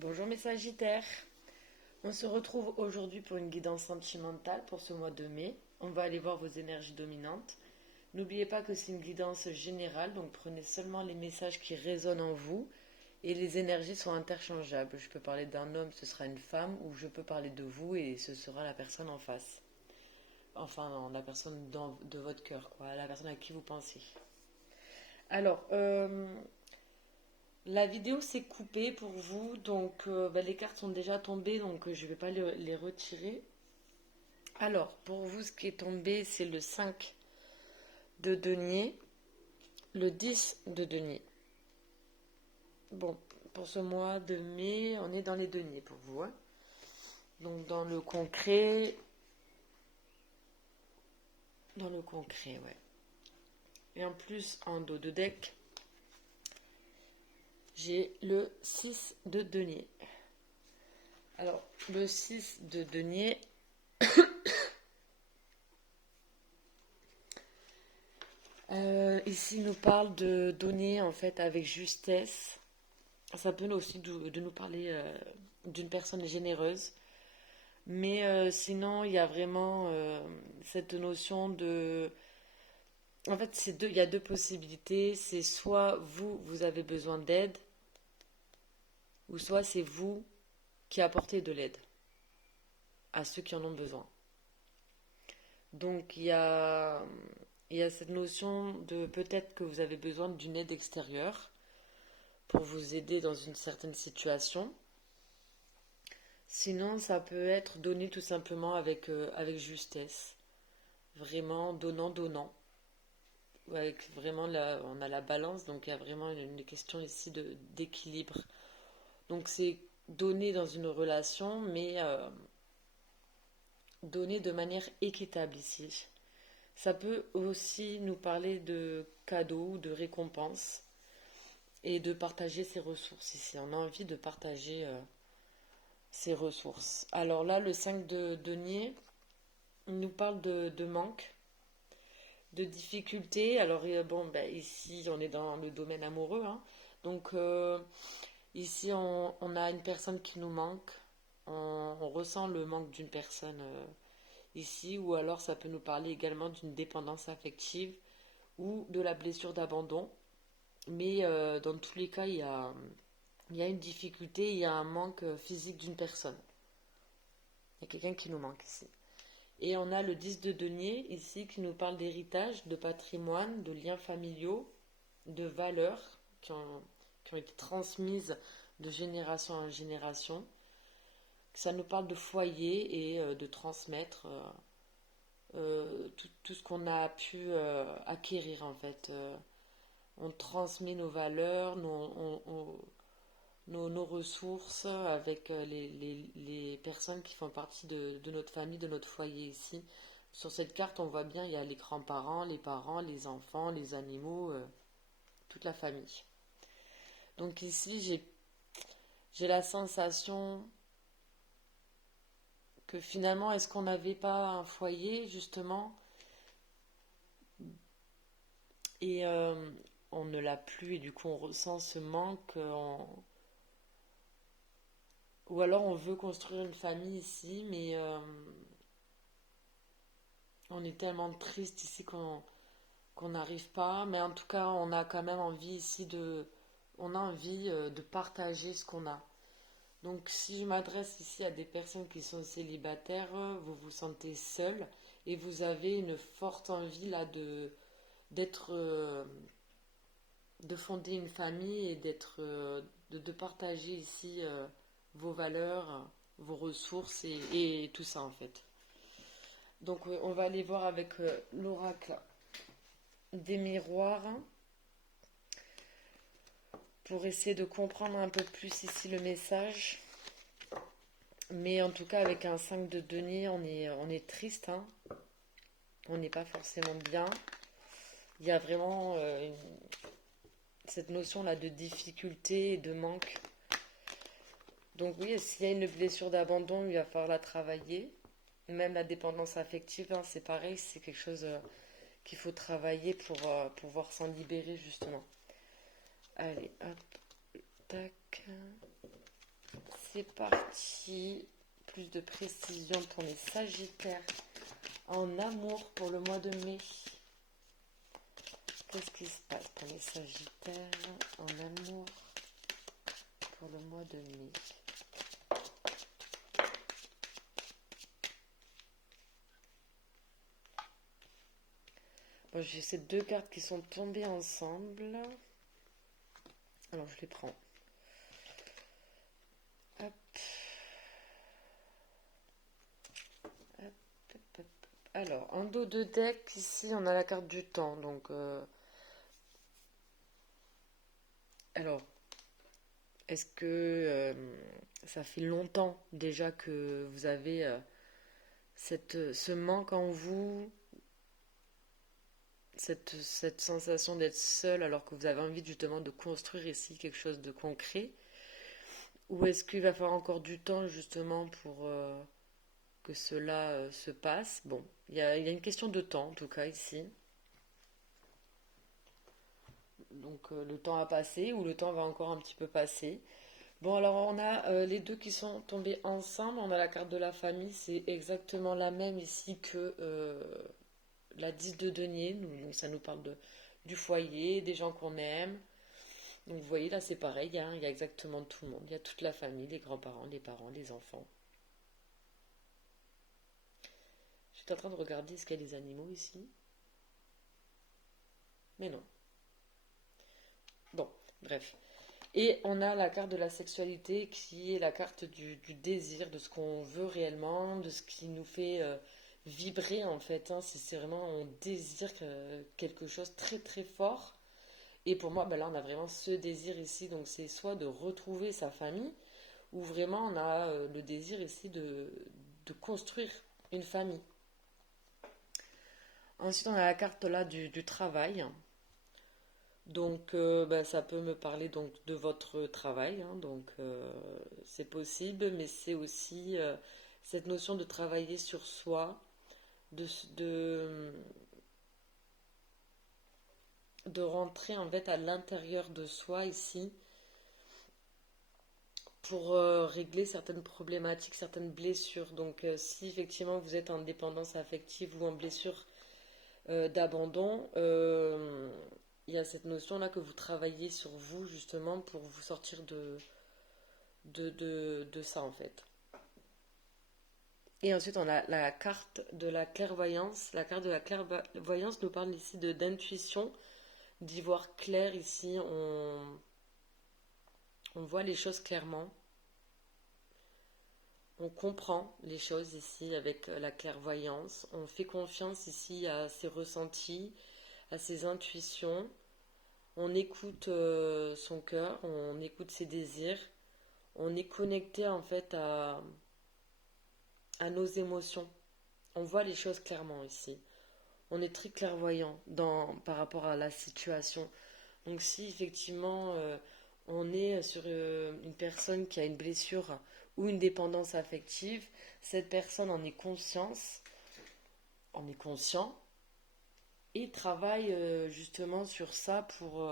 Bonjour mes Sagittaires, on se retrouve aujourd'hui pour une guidance sentimentale pour ce mois de mai. On va aller voir vos énergies dominantes. N'oubliez pas que c'est une guidance générale, donc prenez seulement les messages qui résonnent en vous et les énergies sont interchangeables. Je peux parler d'un homme, ce sera une femme, ou je peux parler de vous et ce sera la personne en face. Enfin, non, la personne de votre cœur, quoi, la personne à qui vous pensez. Alors, la vidéo s'est coupée pour vous, donc les cartes sont déjà tombées, donc je ne vais pas les retirer. Alors, pour vous, ce qui est tombé, c'est le 5 de denier, le 10 de denier. Bon, pour ce mois de mai, on est dans les deniers pour vous. Hein. Donc, ouais. Et en plus, en dos de deck, j'ai le 6 de denier. Alors, le 6 de denier, ici, il nous parle de donner en fait avec justesse. Ça peut aussi de nous parler d'une personne généreuse. Mais sinon, il y a vraiment cette notion de... En fait, il y a deux possibilités. C'est soit vous avez besoin d'aide, ou soit c'est vous qui apportez de l'aide à ceux qui en ont besoin. Donc, il y a cette notion de peut-être que vous avez besoin d'une aide extérieure pour vous aider dans une certaine situation. Sinon, ça peut être donné tout simplement avec justesse. Vraiment donnant. Avec vraiment, on a la balance, donc il y a vraiment une question ici d'équilibre. Donc c'est donner dans une relation, mais donner de manière équitable ici. Ça peut aussi nous parler de cadeaux, de récompenses et de partager ses ressources ici. On a envie de partager ses ressources. Alors là, le 5 de denier nous parle de manque, de difficultés. Alors ici, on est dans le domaine amoureux. Hein. Donc ici, on a une personne qui nous manque. On ressent le manque d'une personne ici. Ou alors, ça peut nous parler également d'une dépendance affective ou de la blessure d'abandon. Mais dans tous les cas, il y a une difficulté, il y a un manque physique d'une personne. Il y a quelqu'un qui nous manque ici. Et on a le 10 de denier ici qui nous parle d'héritage, de patrimoine, de liens familiaux, de valeurs qui ont été transmises de génération en génération. Ça nous parle de foyer et de transmettre tout ce qu'on a pu acquérir en fait. On transmet nos valeurs, nos ressources avec les personnes qui font partie de notre famille, de notre foyer ici. Sur cette carte, on voit bien, il y a les grands-parents, les enfants, les animaux, toute la famille. Donc ici, j'ai la sensation que finalement, est-ce qu'on n'avait pas un foyer, justement, et on ne l'a plus, et du coup, on ressent ce manque, ou alors on veut construire une famille ici, mais on est tellement triste ici qu'on n'arrive pas. Mais en tout cas, on a quand même envie ici on a envie de partager ce qu'on a. Donc si je m'adresse ici à des personnes qui sont célibataires, vous vous sentez seul et vous avez une forte envie là d'être de fonder une famille et de partager ici vos valeurs, vos ressources et tout ça en fait. Donc on va aller voir avec l'oracle des miroirs pour essayer de comprendre un peu plus ici le message. Mais en tout cas, avec un 5 de denier, on est triste. Hein. On n'est pas forcément bien. Il y a vraiment cette notion-là de difficulté et de manque. Donc oui, s'il y a une blessure d'abandon, il va falloir la travailler. Même la dépendance affective, hein, c'est pareil, c'est quelque chose qu'il faut travailler pour pouvoir s'en libérer justement. Allez, hop, tac. c'est parti. Plus de précision pour les Sagittaires en amour pour le mois de mai. Qu'est-ce qui se passe pour les Sagittaires en amour pour le mois de mai? Bon, j'ai ces deux cartes qui sont tombées ensemble. Alors, je les prends. Hop. Hop, hop, hop. Alors, en dos de deck, ici, on a la carte du temps. Donc, alors, est-ce que ça fait longtemps déjà que vous avez ce manque en vous, cette sensation d'être seul alors que vous avez envie justement de construire ici quelque chose de concret? Ou est-ce qu'il va falloir encore du temps justement pour que cela se passe? Bon, il y a une question de temps en tout cas ici. Donc le temps a passé ou le temps va encore un petit peu passer. Bon, alors on a les deux qui sont tombés ensemble. On a la carte de la famille, c'est exactement la même ici que la 10 de denier. Donc, ça nous parle du foyer, des gens qu'on aime. Donc vous voyez, là c'est pareil, il y a exactement tout le monde. Il y a toute la famille, les grands-parents, les parents, les enfants. Je suis en train de regarder est-ce qu'il y a des animaux ici. Mais non. Bon, bref. Et on a la carte de la sexualité qui est la carte du désir, de ce qu'on veut réellement, de ce qui nous fait vibrer en fait. Hein. C'est vraiment on désire quelque chose très très fort. Et pour moi, ben là on a vraiment ce désir ici. Donc c'est soit de retrouver sa famille, ou vraiment on a le désir ici de construire une famille. Ensuite on a la carte là du travail. Donc, ben, ça peut me parler donc de votre travail, hein, donc c'est possible, mais c'est aussi cette notion de travailler sur soi, de, de, de rentrer en fait à l'intérieur de soi ici pour régler certaines problématiques, certaines blessures. Donc, si effectivement vous êtes en dépendance affective ou en blessure d'abandon, il y a cette notion-là que vous travaillez sur vous justement pour vous sortir de ça en fait. Et ensuite on a la carte de la clairvoyance. La carte de la clairvoyance nous parle ici d'intuition, d'y voir clair ici. On voit les choses clairement. On comprend les choses ici avec la clairvoyance. On fait confiance ici à ses ressentis, à ses intuitions. On écoute son cœur, on écoute ses désirs. On est connecté en fait à nos émotions. On voit les choses clairement ici. On est très clairvoyant par rapport à la situation. Donc si effectivement on est sur une personne qui a une blessure ou une dépendance affective, cette personne en est conscience, en est conscient et travaille justement sur ça pour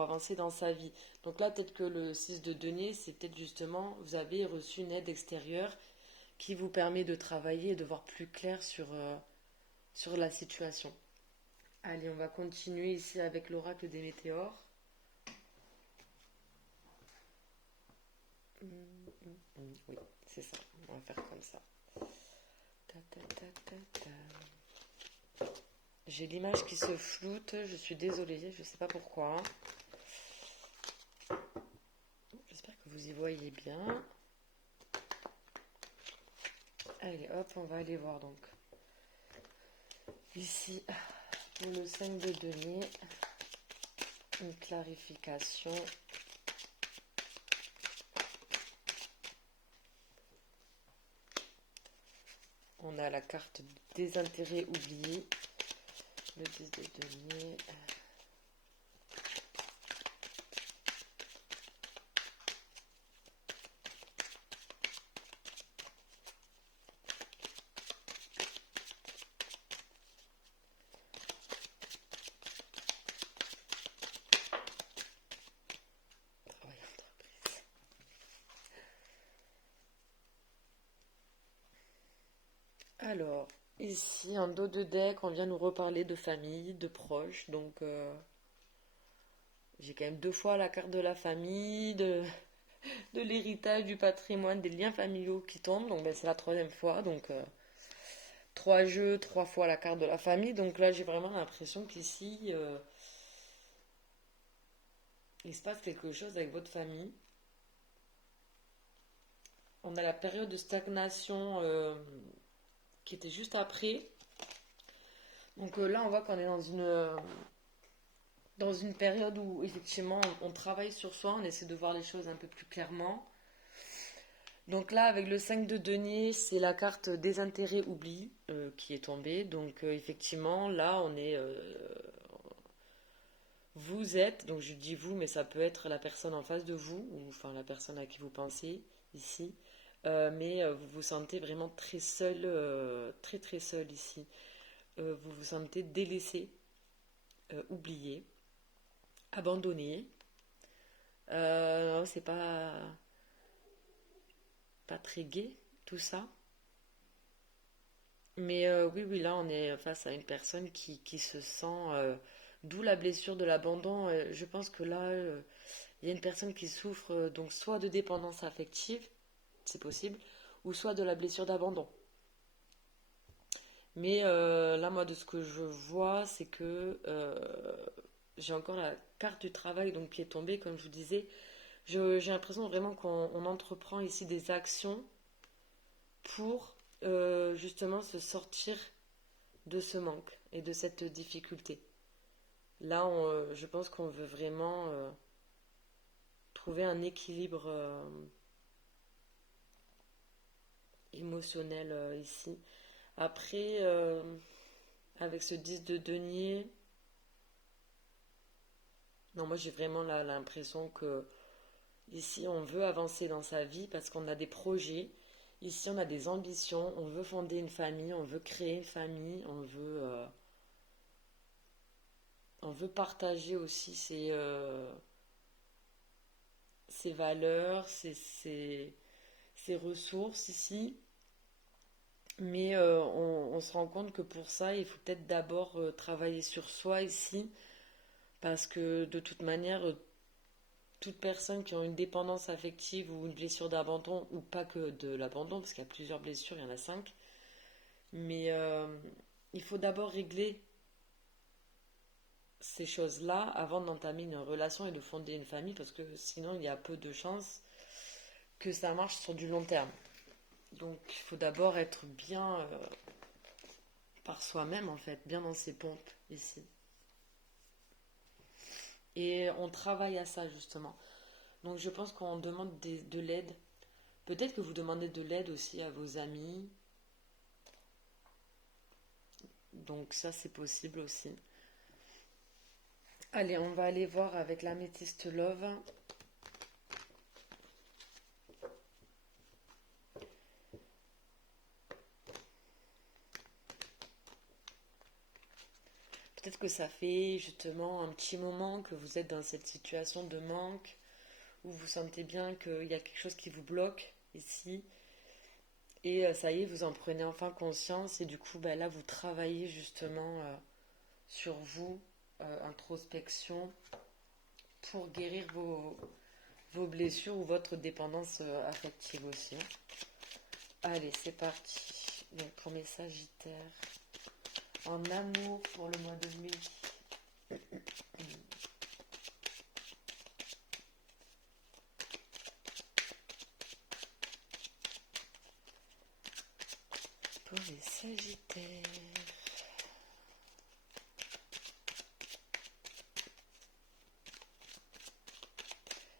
avancer dans sa vie. Donc là, peut-être que le 6 de denier, c'est peut-être justement, vous avez reçu une aide extérieure qui vous permet de travailler et de voir plus clair sur la situation. Allez, on va continuer ici avec l'oracle des météores. Oui, c'est ça. On va faire comme ça. Ta, ta, ta, ta, ta. J'ai l'image qui se floute. Je suis désolée, je ne sais pas pourquoi. J'espère que vous y voyez bien. Allez, hop, on va aller voir donc. Ici, pour le 5 de denier, une clarification. On a la carte des intérêts oubliés. Le 10 de denier. Travail entreprise. Alors, ici, en dos de deck, on vient nous reparler de famille, de proches. Donc, j'ai quand même deux fois la carte de la famille, de l'héritage, du patrimoine, des liens familiaux qui tombent. Donc, ben, c'est la troisième fois. Donc, trois jeux, trois fois la carte de la famille. Donc là, j'ai vraiment l'impression qu'ici, il se passe quelque chose avec votre famille. On a la période de stagnation qui était juste après. Donc là, on voit qu'on est dans une période où effectivement on travaille sur soi, on essaie de voir les choses un peu plus clairement. Donc là, avec le 5 de denier, c'est la carte des intérêts oubli qui est tombée. Donc effectivement, là, on est... vous êtes, donc je dis vous, mais ça peut être la personne en face de vous, ou enfin la personne à qui vous pensez ici. Mais vous vous sentez vraiment très seul, très très seul ici. Vous vous sentez délaissé, oublié, abandonné. Non, c'est pas très gai tout ça. Mais oui, oui, là, on est face à une personne qui se sent, d'où la blessure de l'abandon. Je pense que là, il y a une personne qui souffre donc soit de dépendance affective, c'est possible, ou soit de la blessure d'abandon. Mais là, moi, de ce que je vois, c'est que j'ai encore la carte du travail donc, qui est tombée, comme je vous disais. J'ai l'impression vraiment qu'on entreprend ici des actions pour justement se sortir de ce manque et de cette difficulté. Là, je pense qu'on veut vraiment trouver un équilibre émotionnel ici. Après, avec ce 10 de denier, non, moi j'ai vraiment l'impression que ici on veut avancer dans sa vie parce qu'on a des projets. Ici on a des ambitions, on veut fonder une famille, on veut créer une famille, on veut partager aussi ses valeurs, ses ressources ici. Mais on se rend compte que pour ça, il faut peut-être d'abord travailler sur soi ici, parce que de toute manière, toute personne qui a une dépendance affective ou une blessure d'abandon, ou pas que de l'abandon, parce qu'il y a plusieurs blessures, il y en a cinq, mais il faut d'abord régler ces choses-là avant d'entamer une relation et de fonder une famille, parce que sinon il y a peu de chances que ça marche sur du long terme. Donc il faut d'abord être bien par soi-même en fait, bien dans ses pompes ici. Et on travaille à ça justement. Donc je pense qu'on demande de l'aide. Peut-être que vous demandez de l'aide aussi à vos amis. Donc ça c'est possible aussi. Allez, on va aller voir avec l'améthyste love. Peut-être que ça fait justement un petit moment que vous êtes dans cette situation de manque, où vous sentez bien qu'il y a quelque chose qui vous bloque ici. Et ça y est, vous en prenez enfin conscience et du coup, bah, là, vous travaillez justement sur vous, introspection, pour guérir vos blessures ou votre dépendance affective aussi. Allez, c'est parti. Donc pour mes sagittaires, en amour pour le mois de mai. Pour les sagittaires.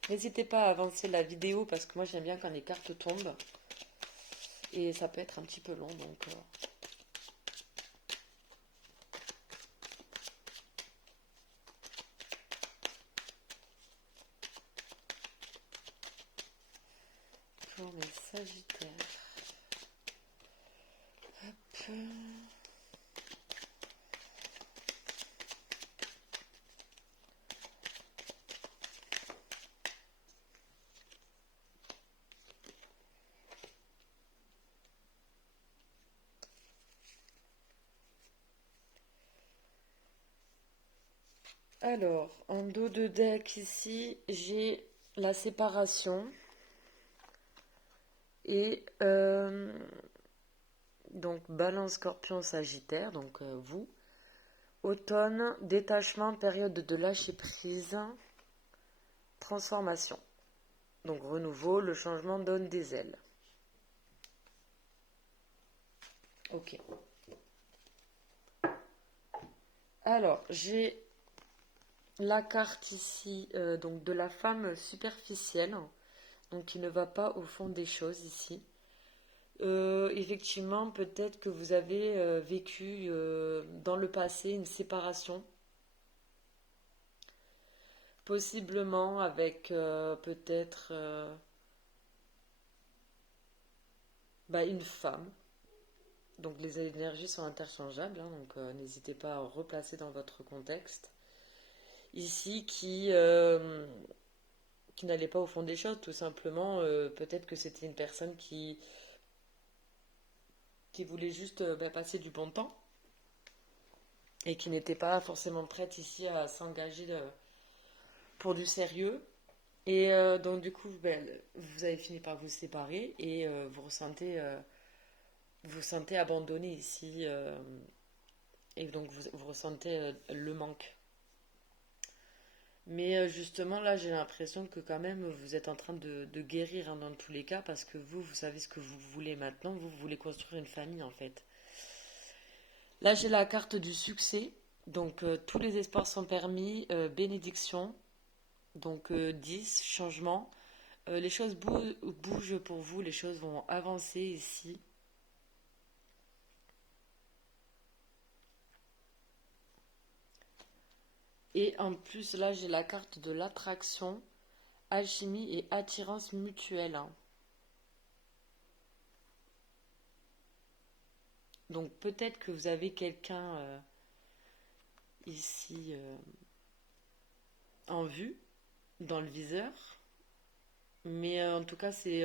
N'hésitez pas à avancer la vidéo parce que moi j'aime bien quand les cartes tombent. Et ça peut être un petit peu long donc... Pour mes sagittaires. Hop. Alors, en dos de deck ici, j'ai la séparation et donc Balance, Scorpion, Sagittaire, donc vous. Automne, détachement, période de lâcher prise, transformation. Donc renouveau, le changement donne des ailes. Ok. Alors, j'ai la carte ici donc de la femme superficielle, donc qui ne va pas au fond des choses ici. Effectivement, peut-être que vous avez vécu dans le passé une séparation, possiblement avec peut-être une femme. Donc les énergies sont interchangeables, hein, donc n'hésitez pas à replacer dans votre contexte. Ici, qui n'allait pas au fond des choses, tout simplement, peut-être que c'était une personne qui voulait juste passer du bon temps et qui n'était pas forcément prête ici à s'engager pour du sérieux. Et donc du coup, vous avez fini par vous séparer et vous sentez abandonné ici et donc vous ressentez le manque. Mais justement là, j'ai l'impression que quand même vous êtes en train de guérir hein, dans tous les cas parce que vous savez ce que vous voulez maintenant. Vous voulez construire une famille en fait. Là, j'ai la carte du succès. Donc tous les espoirs sont permis. Bénédiction. Donc 10, changement. Les choses bougent pour vous, les choses vont avancer ici. Et en plus, là, j'ai la carte de l'attraction, alchimie et attirance mutuelle, hein. Donc peut-être que vous avez quelqu'un ici en vue, dans le viseur. Mais en tout cas, c'est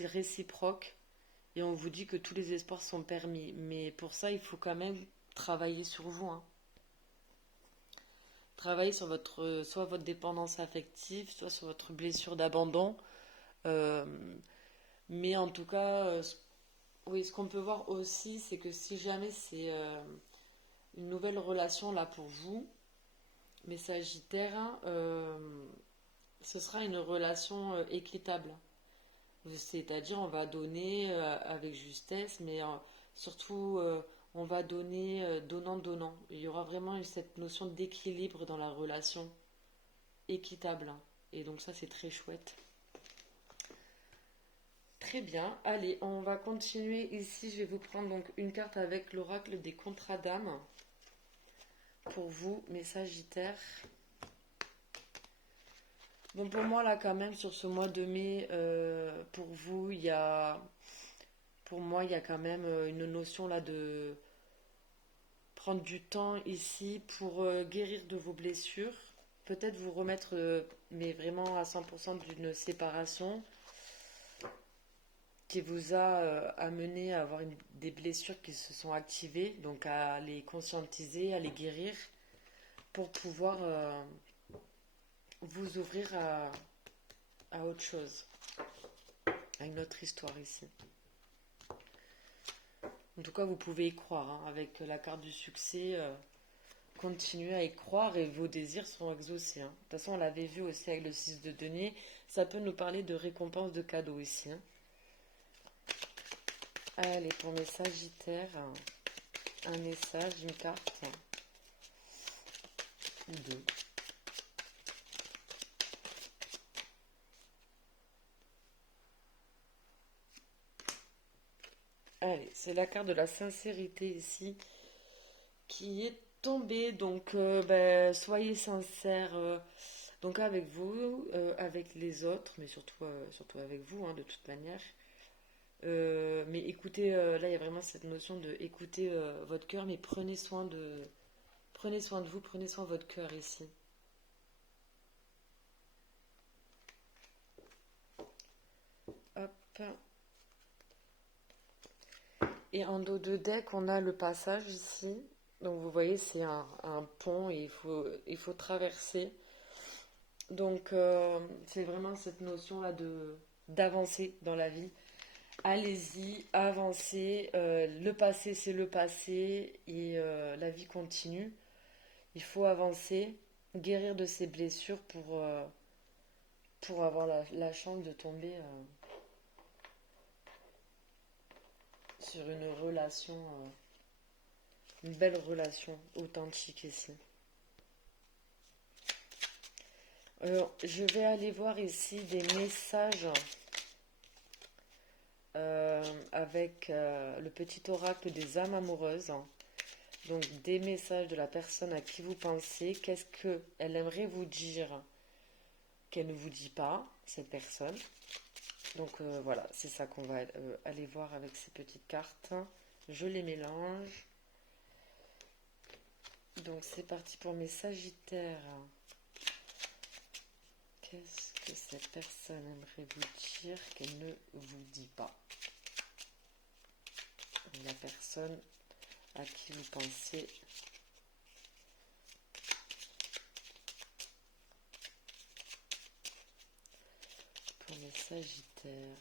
réciproque. Et on vous dit que tous les espoirs sont permis. Mais pour ça, il faut quand même travailler sur vous, hein. Travailler sur soit votre dépendance affective, soit sur votre blessure d'abandon. Euh, mais en tout cas, oui, ce qu'on peut voir aussi, c'est que si jamais c'est une nouvelle relation là pour vous, mais Sagittaire, ce sera une relation équitable. C'est-à-dire, on va donner avec justesse, mais surtout, on va donner donnant-donnant. Il y aura vraiment cette notion d'équilibre dans la relation équitable, hein. Et donc ça, c'est très chouette. Très bien. Allez, on va continuer ici. Je vais vous prendre donc une carte avec l'oracle des contrats d'âme pour vous, mes Sagittaires. Bon, pour moi, là, quand même, sur ce mois de mai, pour vous, pour moi, il y a quand même une notion là de prendre du temps ici pour guérir de vos blessures. Peut-être vous remettre, mais vraiment à 100% d'une séparation qui vous a amené à avoir des blessures qui se sont activées, donc à les conscientiser, à les guérir, pour pouvoir vous ouvrir à autre chose, à une autre histoire ici. En tout cas, vous pouvez y croire, hein, avec la carte du succès. Continuez à y croire et vos désirs seront exaucés, hein. De toute façon, on l'avait vu aussi avec le 6 de denier. Ça peut nous parler de récompense de cadeaux ici, hein. Allez, pour mes Sagittaires, un message, une carte, deux. Allez, c'est la carte de la sincérité ici qui est tombée. Donc, soyez sincères donc avec vous, avec les autres, mais surtout avec vous, hein, de toute manière. Mais écoutez, là il y a vraiment cette notion de écouter votre cœur, mais prenez soin de vous, prenez soin de votre cœur ici. Hop. Et en dos de deck, on a le passage ici. Donc vous voyez, c'est un pont et il faut traverser. Donc c'est vraiment cette notion-là d'avancer dans la vie. Allez-y, avancez. Le passé, c'est le passé et la vie continue. Il faut avancer, guérir de ses blessures pour avoir la chance de tomber sur une relation, une belle relation authentique ici. Je vais aller voir ici des messages avec le petit oracle des âmes amoureuses. Donc des messages de la personne à qui vous pensez. Qu'est-ce qu'elle aimerait vous dire qu'elle ne vous dit pas, cette personne. Donc voilà, c'est ça qu'on va aller voir avec ces petites cartes. Je les mélange. Donc c'est parti pour mes sagittaires. Qu'est-ce que cette personne aimerait vous dire qu'elle ne vous dit pas? La personne à qui vous pensez. Pour les sagittaires.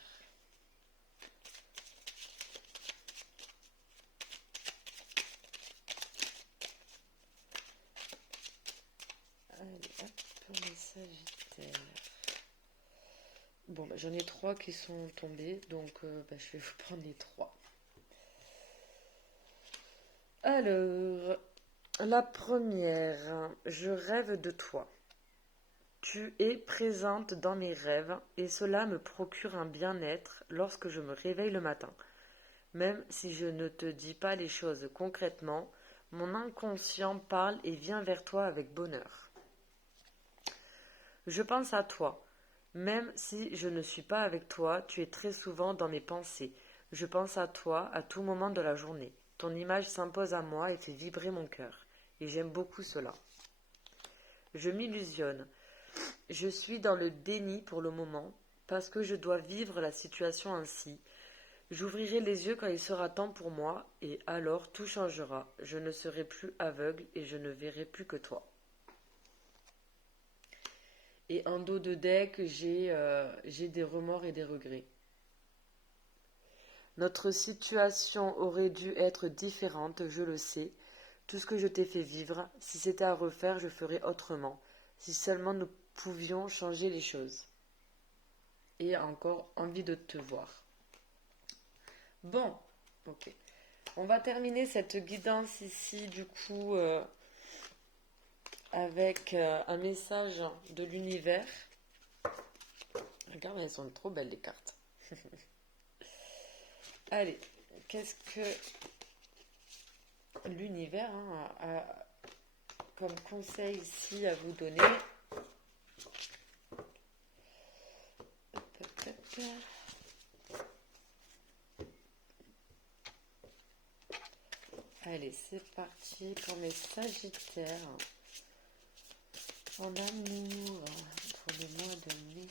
Allez, hop, pour les sagittaires. Bon, bah, j'en ai 3 qui sont tombés, donc bah, je vais vous prendre les 3. Alors, la première, je rêve de toi. Tu es présente dans mes rêves et cela me procure un bien-être lorsque je me réveille le matin. Même si je ne te dis pas les choses concrètement, mon inconscient parle et vient vers toi avec bonheur. Je pense à toi. Même si je ne suis pas avec toi, tu es très souvent dans mes pensées. Je pense à toi à tout moment de la journée. Ton image s'impose à moi et fait vibrer mon cœur. Et j'aime beaucoup cela. Je m'illusionne. Je suis dans le déni pour le moment, parce que je dois vivre la situation ainsi. J'ouvrirai les yeux quand il sera temps pour moi, et alors tout changera. Je ne serai plus aveugle et je ne verrai plus que toi. Et en dos de deck, j'ai des remords et des regrets. Notre situation aurait dû être différente, je le sais. Tout ce que je t'ai fait vivre, si c'était à refaire, je ferais autrement. Si seulement nous pouvions changer les choses. Et encore envie de te voir. Bon, ok. On va terminer cette guidance ici, du coup, avec un message de l'univers. Regarde, elles sont trop belles les cartes. Allez, qu'est-ce que l'univers a comme conseil ici à vous donner? Allez, c'est parti pour mes sagittaires. En amour, pour le mois de mai.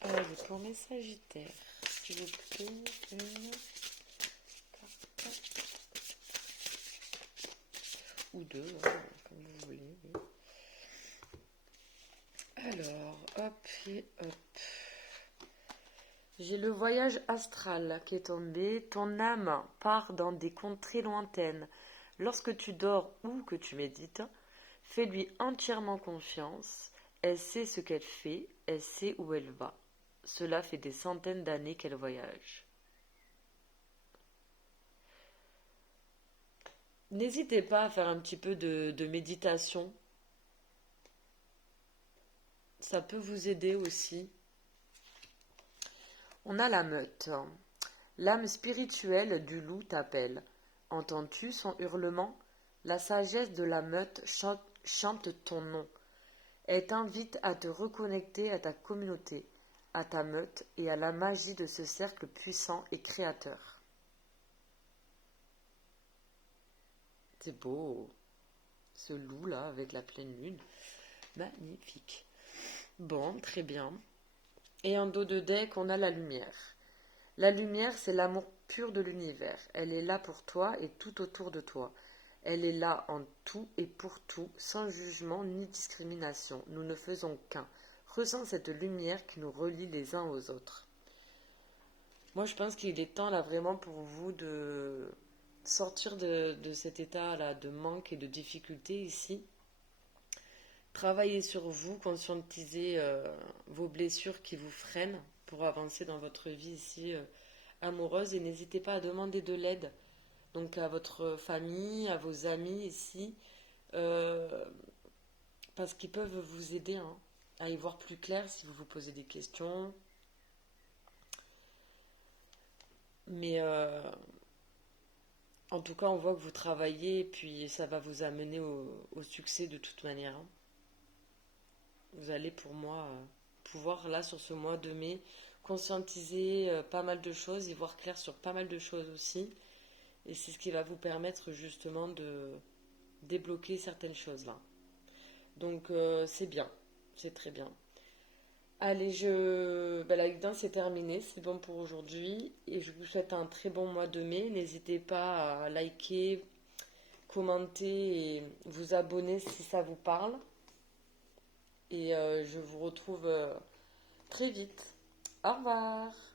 Allez, pour mes sagittaires, s'il vous plaît, une carte ou deux, hein, comme vous voulez. Oui. Alors, hop et hop. J'ai le voyage astral qui est tombé. Ton âme part dans des contrées lointaines. Lorsque tu dors ou que tu médites, fais-lui entièrement confiance. Elle sait ce qu'elle fait, elle sait où elle va. Cela fait des centaines d'années qu'elle voyage. N'hésitez pas à faire un petit peu de méditation. Ça peut vous aider aussi. On a la meute. L'âme spirituelle du loup t'appelle. Entends-tu son hurlement? La sagesse de la meute chante ton nom. Elle t'invite à te reconnecter à ta communauté, à ta meute et à la magie de ce cercle puissant et créateur. C'est beau, ce loup-là avec la pleine lune. Magnifique. Bon, très bien. Et en dos de deck, on a la lumière. La lumière, c'est l'amour pur de l'univers. Elle est là pour toi et tout autour de toi. Elle est là en tout et pour tout, sans jugement ni discrimination. Nous ne faisons qu'un. Ressens cette lumière qui nous relie les uns aux autres. Moi, je pense qu'il est temps là vraiment pour vous de sortir de cet état-là de manque et de difficulté ici. Travaillez sur vous, conscientisez vos blessures qui vous freinent pour avancer dans votre vie ici amoureuse et n'hésitez pas à demander de l'aide donc à votre famille, à vos amis ici euh, parce qu'ils peuvent vous aider hein, à y voir plus clair si vous vous posez des questions. Mais en tout cas, on voit que vous travaillez et puis ça va vous amener au succès de toute manière, hein. Vous allez pour moi pouvoir là sur ce mois de mai conscientiser pas mal de choses, y voir clair sur pas mal de choses aussi. Et c'est ce qui va vous permettre justement de débloquer certaines choses là. Donc c'est bien, c'est très bien. Allez, la guidance est terminée, c'est bon pour aujourd'hui. Et je vous souhaite un très bon mois de mai. N'hésitez pas à liker, commenter et vous abonner si ça vous parle. Et je vous retrouve très vite. Au revoir.